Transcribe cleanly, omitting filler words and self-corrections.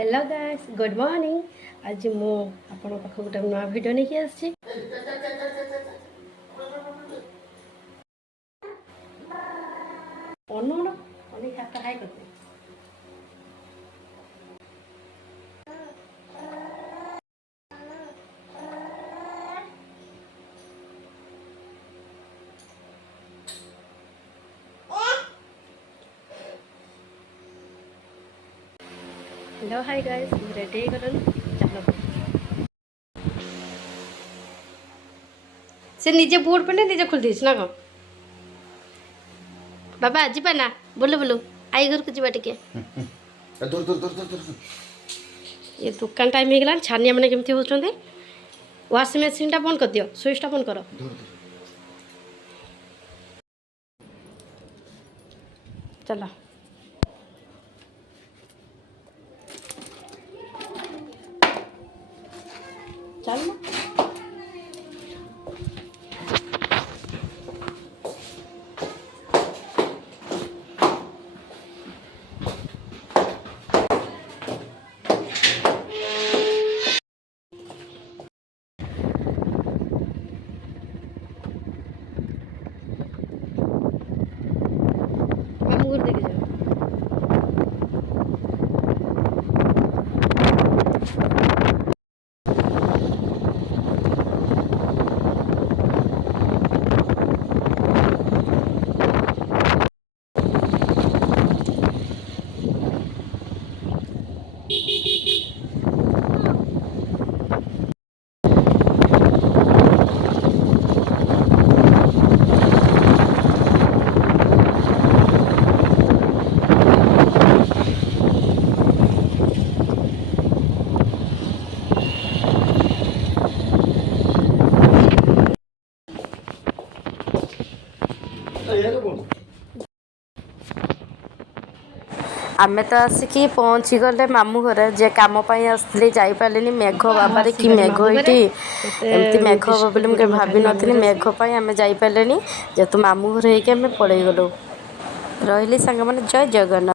Hello guys good morning. आज मु आपण पाख गोटे नुआ भिडियो नहीं आसी। हेलो हाय गाइस रेडी करन चलो से निजे बोर्ड पे निजे खोल दीस ना को बाबा आज ना बोलो बोलो आई घर को जीवा टिके दूर दूर दूर दूर दूर ये दुकान टाइम हो गला छानिया माने केमती होचंदे। वाशिंग मशीन टा बंद कर दियो स्विच टा बंद करो। चलो चल मामू घर देखे जाओ। आमे तो आसिकी पहुँची गले मामू घर जे काम आसली जापारे मेघ बाबारे कि मेघ ये एमती मेघ हम बोली मुझे भाभी नी मेघ आम जापारे जेहेतु मामू घर होके पड़े गलु रही सांग मैंने जय जगन्नाथ।